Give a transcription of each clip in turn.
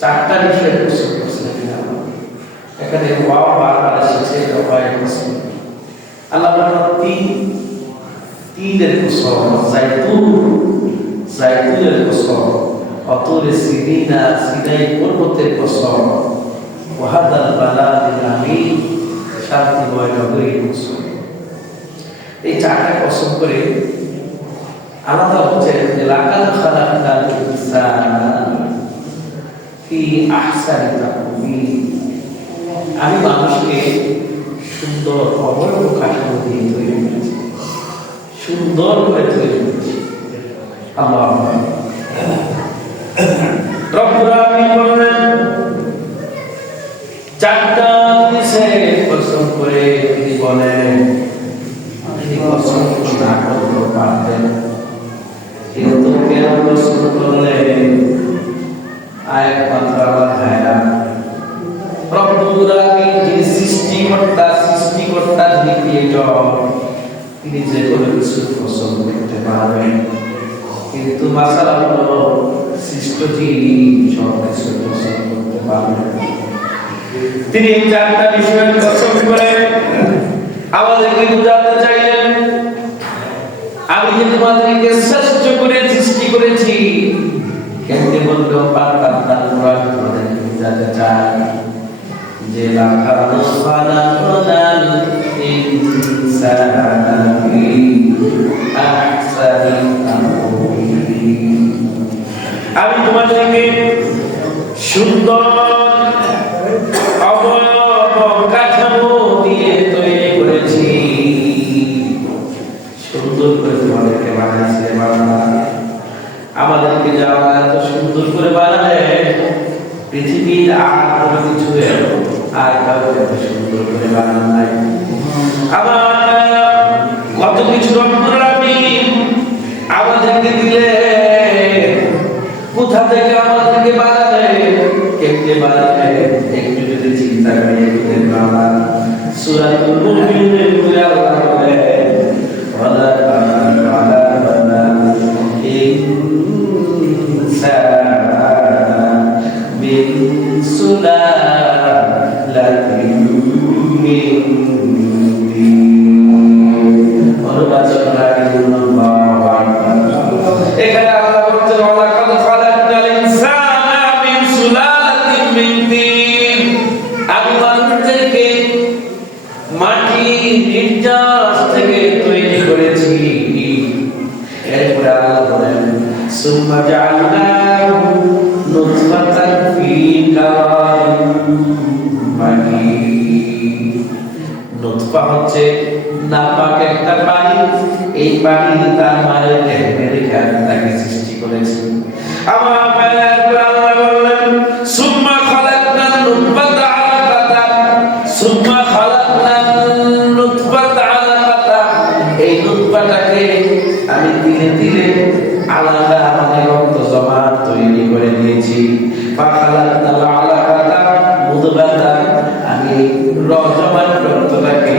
চারটা বিষয়ে প্রশ্ন করছেন এখানে ওয়াও বারবার এসেছে আল্লাহ তিনের কসম জাইতুনের কসম অতুরে সিনিনা সিনাই পর্বতের কসম ওয়াহাদাল বালাদিল আমিন শান্তিময় নগরীর কসম। এই চারটা কসম করে আলাদা হচ্ছে যে লাকাদ খালাকনাল ইনসানা ফি আহসানি তাকওয়িম, আমি মানুষকে সুন্দর অবয়ব কাঠামো দিয়ে তৈরি করেছি, সুন্দর করে তৈরি করেছি। আল্লাহ রব্বুল আলামিন বলেন চারটা জিনিসে কসম করে তিনি বলেন তিনি কসম না করতে পারতেন, কিন্তু কেন কসম করলেন? আয়াত মাত্র আল্লাহ হায়রান। রব্বুল আলামিন যিনি সৃষ্টিকর্তা যিনি ক্রিয়েটর, তিনি যে কোনো কিছু কসম করতে পারবেন, কিন্তু মাসালা হলো সৃষ্ট জীব সব কিছু কসম করতে পারবেন। তিনি এই চারটা বিষয়ের কসম করে আমাদেরকে বোঝাতে চাইলেন, আমি যে তোমাদেরকে শ্রেষ্ঠ করে সৃষ্টি করেছি, কেমনে বললো পাতা কোরআন তোমাদেরকে বোঝাতে চাই যে লাকাদ খালাকনাল ইনসানা ফি আহসানি তাকওয়িম, আমি তোমাদেরকে সুন্দর কাঠামো দিয়ে তৈরি করেছি, সুন্দর করে তোমাদেরকে বানিয়েছে। আমাদেরকে যারা এত সুন্দর করে বানালে পৃথিবীর আর কোনো কিছু আর কাউকে এত সুন্দর করে বানানো নাই। আমার কত কিছু রব্বুল আলামিন আমাদেরকে দিলে, কোথা থেকে আমাদেরকে বানালে, কেমনে বানালে, একটু যদি চিন্তা করি দেখবেন আমার সূরাতুল মুমিনুনের মধ্যে আল্লাহ বলে ওয়ালা বানানা ইনসানা মিন সুলালাতিন মিন তিন। এখানে আল্লাহ বলছেন ওয়ালাকাদ খালাকনাল ইনসানা মিন সুলালাতিন মিন তিন, আমি মানুষদেরকে মাটি নির্যাস থেকে তৈরি করেছি। এরপরে আল্লাহ বলেন সুম্মা জাআলনাহু নুতফাতান ফি কারারিন মাকিন। নুতফা হচ্ছে নাপাক একটা পানি, এই পানি তার মায়ের গর্ভে রেখে তাকে সৃষ্টি করেছে। আমার মায়ের আল্লাহ বললেন সুম্মা খালাকনান নুতফাতা আলাকাতান, সুম্মা খালাকনান নুতফাতা আলাকাতান, এই নুতফাটাকে আমি ধীরে ধীরে আলাদা মানে রক্ত জমা তৈরি করে দিয়েছি। ফাখালাকনাল আলাকাতা মুদগাতান, আমি জমাট রক্তটাকে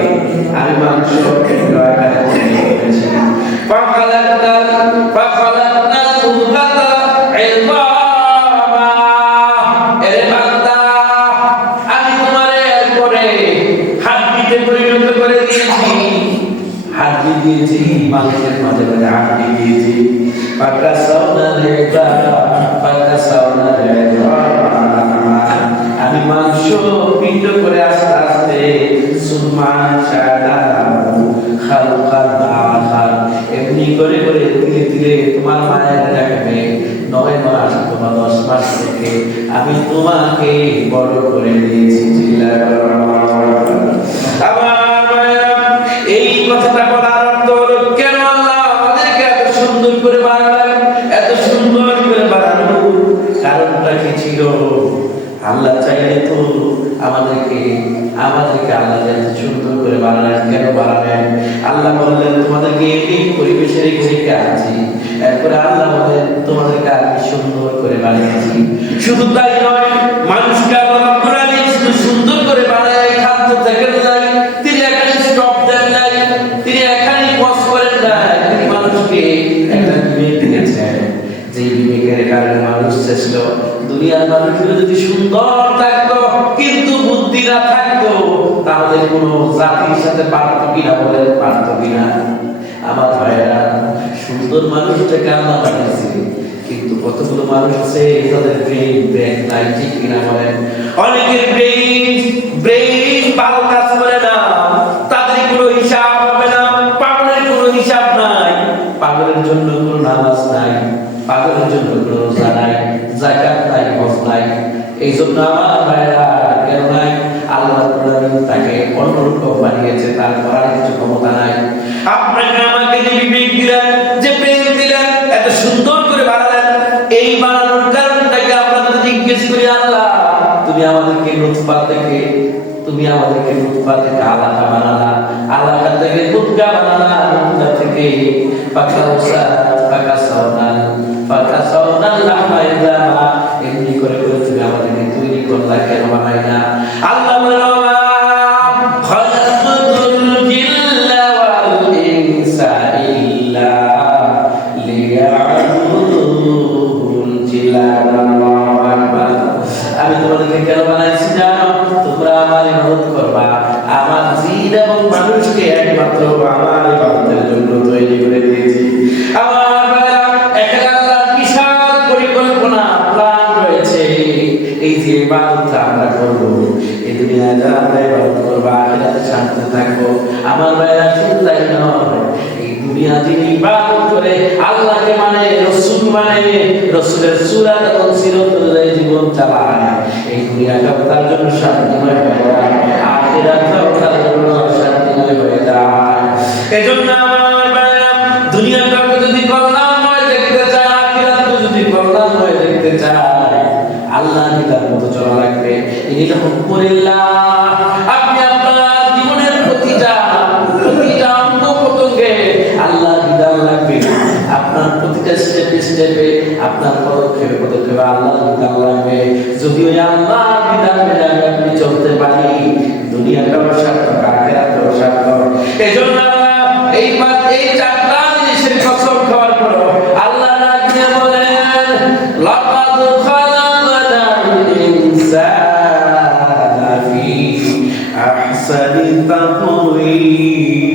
আমি মাংস আকারে তৈরি করেছি। ফাখালাকনাল মুদগাতা ইযামা, এরে বান্দা আমি তোমারে এরপরে হাড্ডিতে পরিণত করে দিয়েছি, হাড্ডি দিয়েছি, মাংসের মাঝে মাঝে হাড্ডি দিয়েছি। আমি মাংস পিণ্ড করে আস্তে আস্তে এমনি করে করে ধীরে ধীরে তোমার মায়ের দেখবে 9 মাস অথবা 10 মাস থেকে আমি তোমাকে বড় করে দিয়েছি। এই কথাটা বলার অর্থ হলো কেন আল্লাহ আমাদেরকে এত সুন্দর করে বানালেন, এত সুন্দর করে বানানো কারণটা কি ছিল? আল্লাহ চাইলে তো আমাদেরকে আল্লাহ এত সুন্দর করে বানালেন। কেন বানালেন? আল্লাহ বললেন তোমাদেরকে এই পরিবেশে রেখে আছি, এরপরে আল্লাহ বলেন তোমাদেরকে আমি সুন্দর করে বানিয়েছি। শুধু তাই নয়, মানুষকে আল্লাহ রব্বুল আলামিন শুধু সুন্দর করে বানায় খাদ্য থেকে নাই, তিনি এখানে স্টপ দেন নাই, তিনি এখানে পজ করেন নাই, তিনি মানুষকে একটা বিবেক দিয়েছেন যে বিবেকের কারণে মানুষ শ্রেষ্ঠ। দুনিয়ার মানুষগুলো যদি সুন্দর থাকতো কিন্তু বুদ্ধি না থাকতো তাহলে কোনো জাতির সাথে পারত কিনা বলেন? পারত কিনা? আমার ভাইরা, সুন্দর মানুষটাকে আল্লাহ বানিয়েছে, কিন্তু কতগুলো মানুষ আছে তাদের ব্রেন নাই, ঠিক কিনা বলেন? অনেকের ব্রেন ভালো কাজ করে না, তাদের কোনো হিসাব হবে না। পাগলের কোনো হিসাব নাই, পাগলের জন্য কোনো নামাজ নাই, পাগলের জন্য কোনো রোজা নাই, যাকাত নাই, হজ নাই। এই জন্য আমার ভাইরা কেন নাই? আল্লাহ তাকে অন্যরকম বানিয়েছে, তার করার কিছু ক্ষমতা নাই। আপনাকে আমাকে যে বিবেক দিলেন, যে প্রেম দিলেন, এত সুন্দর করে বানালেন, এই বানানোর কারণটাকে আমরা যদি জিজ্ঞেস করি, আল্লাহ তুমি আমাদেরকে নুতফা থেকে আলাদা বানালা, আলাদা থেকে মুদ্গা বানালা, মুদ্গা থেকে এমনি করে করে তুমি আমাদেরকে তৈরি করলা, কেন বানাইলা? আল্লাহ আমি তোমাদেরকে কেন বানাইছি জানো? তোমরা আমার ইবাদত করবা। আমার জিন এবং মানুষকে একমাত্র আমার ইবাদতের জন্য তৈরি করে দিয়েছি। আমার এখানে আল্লাহর বিশাল পরিকল্পনা, প্ল্যান রয়েছে। এই যে ইবাদতটা আমরা করব, এই দুনিয়ায় যারা আমরা ইবাদত করবো, আখিরাতে শান্তিতে থাকবো। আমার ভাইরা, শুধু তাই নয়, এই দুনিয়া যিনি ইবাদত করে, আল্লাহকে মানে, রাসূল মানে, রাসূলের সুন্নাত এবং সিরাত অনুযায়ী জীবন চালায়, এই দুনিয়াটাও তার জন্য শান্তিময় হয়ে যায়, আখিরাতটাও তার জন্য শান্তিময় হয়ে যায়। এজন্য আমার ভাইরা, দুনিয়াটাকে যদি কল্যাণময় দেখতে চায়, আখিরাতকে যদি কল্যাণময় দেখতে চায়, আল্লাহ নিদার মতো চলা লাগবে। এই যখন করিল্লাহ, আপনি আপনার জীবনের প্রতিটা অঙ্গ প্রত্যঙ্গে আল্লাহ নিদার লাগবে। আপনার প্রতিটা স্টেপে আপনার পদক্ষেপে আল্লাহ নিদার লাগবে। যদি ওই আল্লাহ নিদার মেনে আপনি চলতে পারি, দুনিয়াটাও সার্থক, আখিরাতটাও সার্থক। এজন্য এই চারটা জিনিসের কসম খাওয়ার পর আল্লাহ রাখতে বলেন, লাকাদ খালাকনাল ইনসানা ফি আহসানি তাকওয়িম।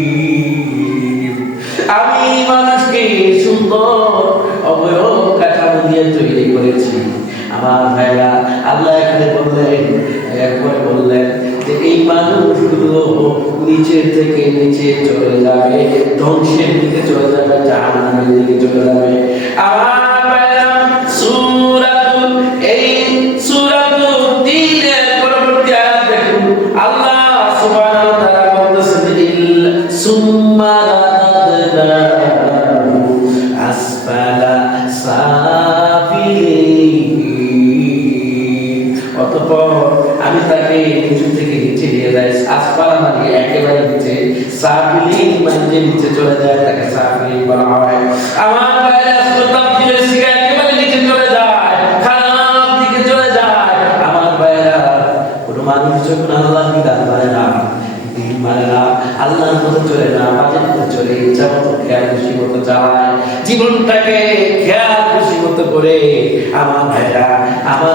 আমি মানুষকে সুন্দর অবয়ব কাঠামো দিয়ে তৈরি করেছি। আমার ভাইরা, আল্লাহ এখানে বললেন, একবার বললেন যে এই মানুষগুলো নিচের থেকে নিচে চলে যাবে, ধ্বংসের দিকে চলে যাবে, জাহান্নামের দিকে চলে যাবে। আমার ভাইরা, সূরাতুল তিনের পরবর্তী আয়াত দেখুন, আল্লাহ সুবহানাহু ওয়া তাআলা বলতেছেন, সুম্মা রাদাদনাহু আসফালা সাফিলিন। অতঃপর আমি তাকে নিচু থেকে নিচে নিয়ে যাই, আসফালা মানে একেবারে নিচে, সাফিলিন মানে নিচে চলে যায়, তাকে সাফিলিন বলা হয়। আমার ভাইরা, তাফসীরে শিখা একেবারে নিচে চলে যায়, খারাপ দিকে চলে যায়। আমার ভাইরা, কোন মানুষ যখন আল্লাহ বিধান মানে না, দিন মানে না, আল্লাহর মতো চলে না, বাজের মতো চলে, ইচ্ছা মতো খেয়াল খুশি মতো চালায়, জীবনটাকে খেয়াল খুশি মতো করে, আমার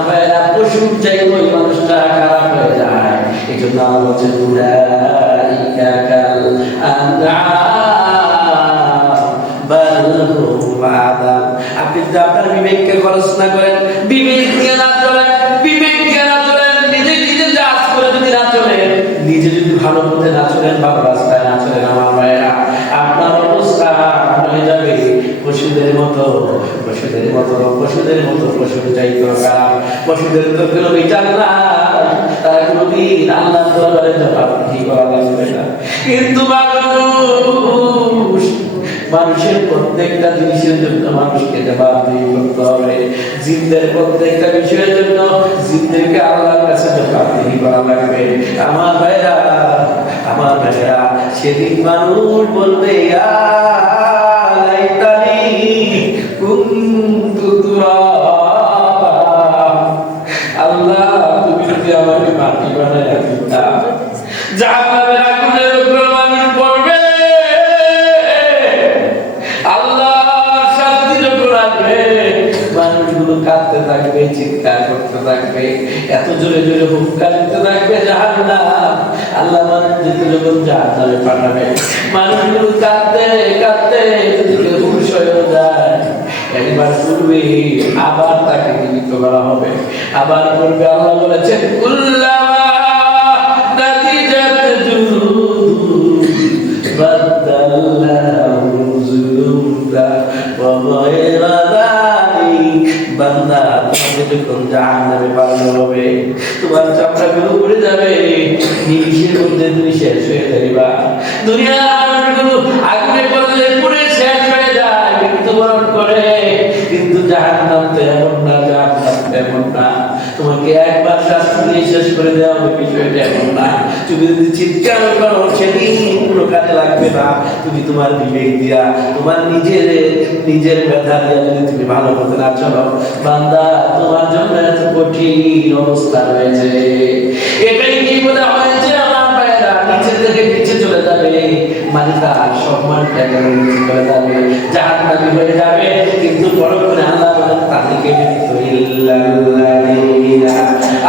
ভাইরা পশুর চাই ওই মানুষটা খারাপ হয়ে যায়। এই জন্য আল্লাহ বলছেন, উলাইকা কাল আনআম বাল হুম আযাব। আপনি যদি আপনার বিবেককে খরচ না করেন, বিবেক দিয়ে না চলেন, নিজে জাজ করে যদি না চলেন, নিজে যদি ভালো পথে না চলেন, ভালো রাস্তায় না চলেন, আমার ভাইয়েরা, আপনার অবস্থা হয়ে যাবে পশুদের মতো। পশুর চাইতে খারাপ। পশুদের তো কোনো বিচার না, তারা কোনোদিন আল্লাহর দরবারে জবাবদিহি করা লাগবে না। কিন্তু মানুষের প্রত্যেকটা জিনিসের জন্য মানুষকে জবাবদিহি করতে হবে। জিনদের প্রত্যেকটা বিষয়ের জন্য জিনদেরকে আল্লাহর কাছে জবাবদিহি করা লাগবে। আমার ভাইরা, সেদিন মানুষ বলবে, ইয়া লাইতানি কুনতু তুরাবা। আল্লাহ, তুমি যদি আমাকে মাটি বানায় দিতা, জাহান্নামের আগুনের উপর মানুষ পড়বে, আল্লাহ শান্তি যখন আসবে মানুষগুলো কাঁদতে থাকবে, চিৎকার করতে থাকবে, এত জোরে জোরে হুঙ্কার দিতে থাকবে জাহান্নাম। আল্লাহ মানুষদেরকে যখন জাহান্নামে পাঠাবে, মানুষগুলো কাঁদতে কাঁদতে যদি হুঁশ হয়ে যায়, একবার পূর্বে আবার তাকে জীবিত করা হবে, আবার পূর্বে আল্লাহ বলেছেন কুল্লামা নাতিজাত জুলুদুহুম বাদদালনাহুম যুলুদা ওয়া গায়রা যালিক। বান্দা, তোমাকে যখন জাহান্নামে পাঠানো হবে, তোমার চামড়াগুলো উড়ে যাবে, নিমিষের মধ্যে তুমি শেষ হয়ে যাইবা। দুনিয়ার মানুষগুলো আগুনে পড়লে পুড়ে শেষ হয়ে যায়, মৃত্যুবরণ করে, কিন্তু জাহান্নাম তো এমন না, জাহান্নাম এমন না, তোমাকে একবার শাস্তি দিয়ে শেষ করে দেওয়া হবে, বিষয়টা এমন না। তুমি যদি চিৎকার করো, সেদিন কোনো কাজে লাগবে না। তুমি তোমার বিবেক দিয়া, তোমার নিজের ব্যথা দিয়া যদি তুমি ভালো করতে না চলো, বান্দা, তোমার জন্য এত কঠিন অবস্থা রয়েছে। এটাই কি বলে হয়েছে আমার ভাইয়েরা, নিচে থেকে নিচে চলে যাবে, মানে তার সম্মানটা নিচে চলে যাবে, জাহান্নামী হয়ে যাবে। কিন্তু বড় করে আল্লাহ বলেন তাদেরকে ইল্লাল্লাযীনা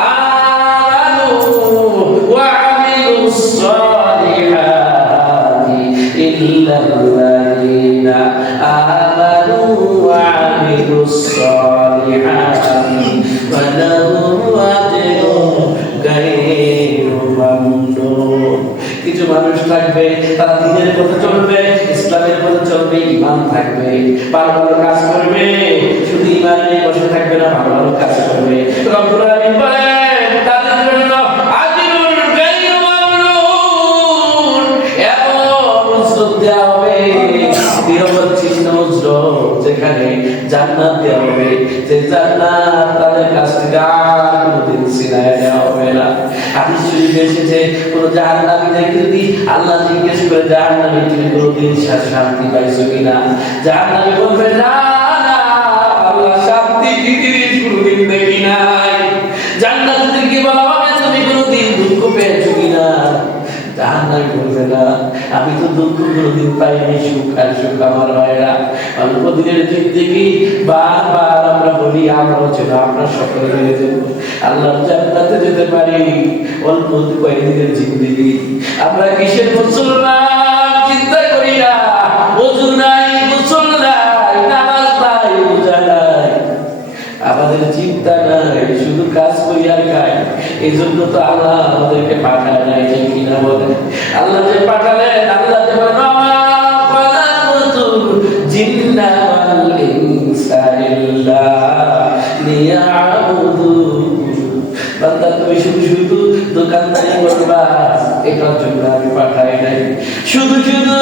আমানু ওয়া আমিলুস সালিহাতি, ইল্লাল্লাযীনা আমানু ওয়া আমিলুস সালিহাতি ওয়া লাহুম আজরুন গায়রু মামনুন। কিছু মানুষ থাকবে, তারা দ্বীনের পথে চলবে, ইসলামের পথে চলবে, ঈমান থাকবে, ভালো ভালো কাজ করবে, শুধু ঈমান নিয়ে বসে থাকবে না, ভালো ভালো কাজ করবে। রব্বুল আলামিন বলেন তাদের জন্য আজরুন গায়রু মামনুন, এমন উজরত দেওয়া হবে, নিরবচ্ছিন্ন উজরত, যেখানে জান্নাত দেওয়া হবে, যে জান্নাত তাদের কাছ থেকে আর কোনোদিন ছিনায় নেওয়া হবে না। হাদিস শরীফে এসেছে, কোন জাহান্নামীদেরকে যদি আল্লাহ জিজ্ঞেস করে, জাহান্নামী তুমি কোনোদিন শান্তি পাইছো কিনা, জাহান্নামী বলবে না না, আল্লাহ শান্তি কি জিনিস কোনোদিন দেখি নাই। জান্নাতীদেরকে বলা হবে তুমি কোনোদিন দুঃখ পেয়েছো কিনা, জাহান্নামী বলবে না, আমি তো দুঃখ কোনোদিন পাইনি, সুখ আর সুখ আমার হয় না। অল্প দিনের জিন্দেগি বারবার আমরা বলি, আমরা ছিল আমরা সকলে মিলে যাব আল্লাহর জান্নাতে যেতে পারি, অল্প কয়েকদিনের জিন্দেগি। আমরা কিসের মুসলমান চিন্তা করি না, ওযু নাই, গোসল নাই, নামাজ নাই, রোজা নাই, আমাদের চিন্তা নাই, শুধু কাজ করি আর খাই। এই জন্য তো আল্লাহ আমাদেরকে পাঠায় নাই, ঠিক কিনা বলেন? আল্লাহ যে পাঠালেন, আল্লাহ যে জিন্না ওয়াল ইনসা ইল্লা লিয়াবুদুন। বান্দা, তুমি শুধু শুধু দোকানদারি করবা, এটার জন্য আমি পাঠাই নাই। শুধু শুধু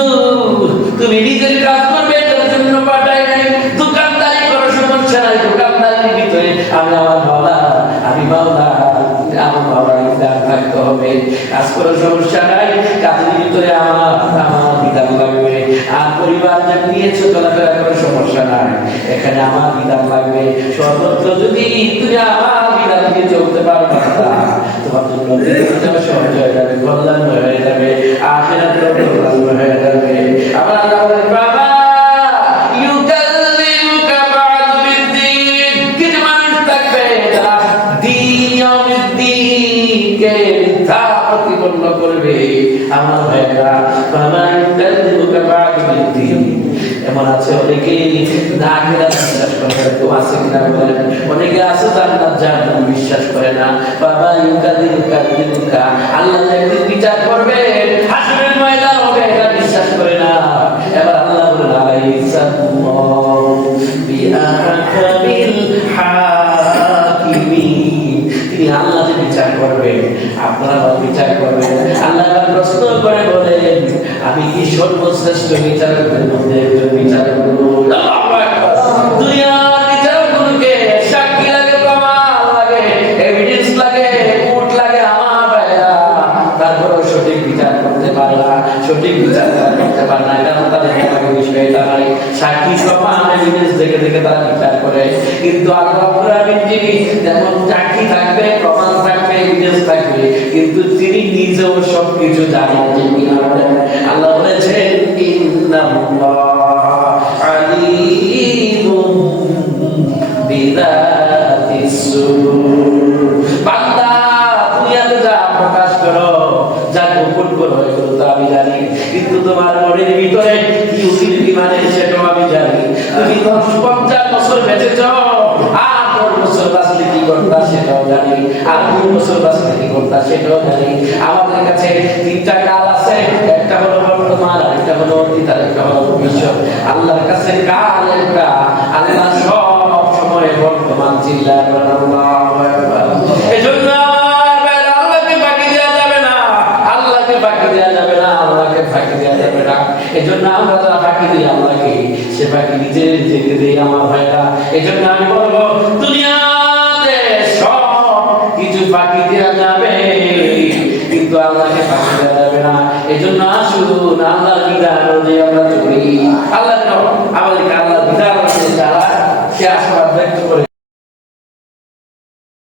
তুমি নিজের কাজ করবে, এটার জন্য পাঠাই নাই। দোকানদারি করো, সমস্যা নাই, দোকানদারির ভিতরে আমি আমার মাওলা, আমি মাওলা, আমার মাওলার বিধান থাকতে হবে। কাজ করার সমস্যা নাই, কাজের ভিতরে আমার বিধান লাগবে। আর পরিবার যা নিয়েছো চলাফেরা করার সমস্যা নাই, এখানে আমার বিধান লাগবে। সর্বত্র যদি তুমি আমার বিধান দিয়ে চলতে পারবে না, তোমার জন্য সহজ হয়ে যাবে, কল্যাণ হয়ে যাবে, আখিরাতের কল্যাণ হয়ে যাবে। আবার আল্লাহ বলেন বাবা ইউকাল্লিমুকা বা'দু বিদ্দীন, কিছু মানুষ থাকবে যারা দ্বীন ইয়াউমিদ্দীনকে মিথ্যা প্রতিপন্ন করবে। আমার ভাইরা, বাবা ইউকাল্লিমুকা বা'দু বিদ্দীন, এমন আছে অনেকেই না আখিরাত বিশ্বাস করে না, তো আছে কিনা বলেন? অনেকে আছে জান্নাত জাহান্নাম বিশ্বাস করে না। বাবা ইউকাল্লিমুকা, আল্লাহ একদিন বিচার করবে, হাসরের ময়দান হবে, এটা বিশ্বাস করে না। এবার আল্লাহ বলেন আলাইহিসসালামু বিআহকামিল হাকিমিন, তিনি আল্লাহ যে বিচার করবেন, আপনারা বিচার করবেন। আল্লাহ প্রশ্ন করে বলেন, আমি কি সর্বশ্রেষ্ঠ বিচারকদের মধ্যে একজন বিচারক? দুনিয়ার বিচারকগুলোকে সাক্ষী লাগে, প্রমাণ লাগে, এভিডেন্স লাগে, কোর্ট লাগে, আমার ভাইরা, তারপরেও সঠিক বিচার করতে পারে না, সঠিক বিচার করতে পারে না, কারণ তাদের কোনো বিষয়টা নাই। সাক্ষী প্রমাণ এভিডেন্স দেখে দেখে তারা বিচার করে। কিন্তু আল্লাহ রাব্বুল আলামিন যিনি, যেমন সাক্ষী থাকবে, প্রমাণ থাকবে, এভিডেন্স থাকবে, কিন্তু তিনি নিজেও সবকিছু জানেন। আল্লাহ বলেছেন ইন্নাল্লাহ আলীমুম যাতিস সুদূর। বান্দা দুনিয়াতে যা প্রকাশ করো, যা গোপন করো, এগুলো তো আমি জানি, কিন্তু তোমার মনের ভিতরে কি উচিত মানে সেটাও আমি জানি। তুমি 50 বছর বেঁচেছ, আর 10 বছর বাঁচলে কি করতা সেটাও জানি, আর 2 বছর বাঁচলে কি করতা সেটাও জানি। আমাদের কাছে 3টা কাল আছে, একটা হলো বর্তমান, একটা হলো অতীত, আর একটা হলো ভবিষ্যৎ। আল্লাহর কাছে কাল একটা, আল্লাহ সব সময় বর্তমান। চিল্লায় বলেন আল্লাহু আকবার। এজন্য আল্লাহকে বাকি দেওয়া যাবে না, আল্লাহকে বাকি দেওয়া যাবে না, আল্লাহকে ফাঁকি দেওয়া যাবে না। এজন্য আমরা যারা ফাঁকি দিই আল্লাহকে, সে ফাঁকি নিজেকে দিই আমার ভাইরা। এজন্য আমি বলবো, দুনিয়াতে সব কিছু ফাঁকি দেওয়া যাবে, কিন্তু আল্লাহকে ফাঁকি দেওয়া যাবে না। এজন্য আসুন আল্লাহর বিধান অনুযায়ী আমরা চলি। আল্লাহ আমাদের